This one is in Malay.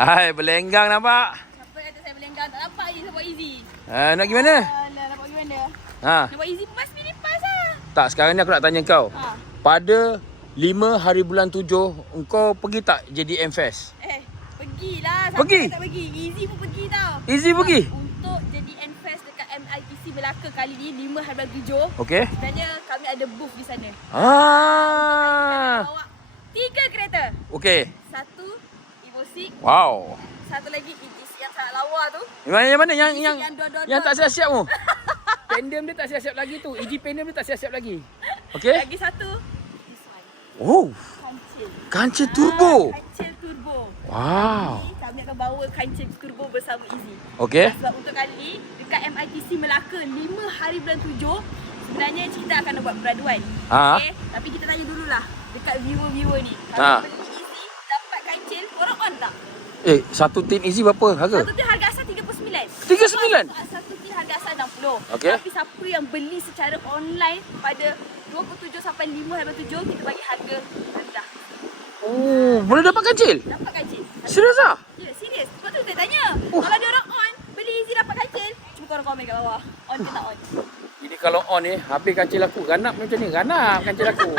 Hai, berlenggang nampak? Siapa kata saya berlenggang? Tak nampak je saya buat easy. Nak gimana? Nak buat gimana? Ha. Nak buat easy pas minit pas lah. Tak, sekarang ni aku nak tanya kau. Ha. Pada 5 hari bulan 7, engkau pergi tak JDM Fest? Pergilah. Siapa Pergi? tak pergi? Easy pun pergi tau. Easy pergi? Untuk jadi Fest dekat MITC Melaka kali ni 5 hari bulan 7. Okey. Sebenarnya kami ada booth di sana. Ah. Bawa 3 kereta. Okey. Satu Evosik, Wow. satu lagi ETC yang sangat lawa tu. Yang mana? Yang tak siap-siap tu. Pendem dia tak siap-siap lagi tu. EG pendem dia tak siap-siap lagi. Okey. Lagi satu this one. Oh. Kancil. Kancil turbo. Kancil turbo. Wow. Jadi, kami akan bawa kancil turbo bersama Easy. Okey. Sebab untuk kali ni dekat MITC Melaka 5 hari bulan 7 sebenarnya kita akan buat peraduan. Ha. Okey, tapi kita tanya dululah dekat viewer-viewer ni. Ha. Kalau beli Easy dapat kancil, korang on tak? Satu tin Easy berapa harga? Satu tu harga asal 39. 39? Satu tu harga asal 60. Okey. Tapi siapa yang beli secara online pada 27 sampai 5 hari bulan 7 kita bagi harga rendah. Oh, boleh dapat kancil? Dapat kancil. Serius ah? Ya, serius. Sebab tu saya tanya. Kalau dia orang on, beli Easy dapat kancil, cuba korang komen kat bawah. On ke tak on? Ini kalau on ni, habis kancil aku. Ganap macam ni, ganap kancil aku.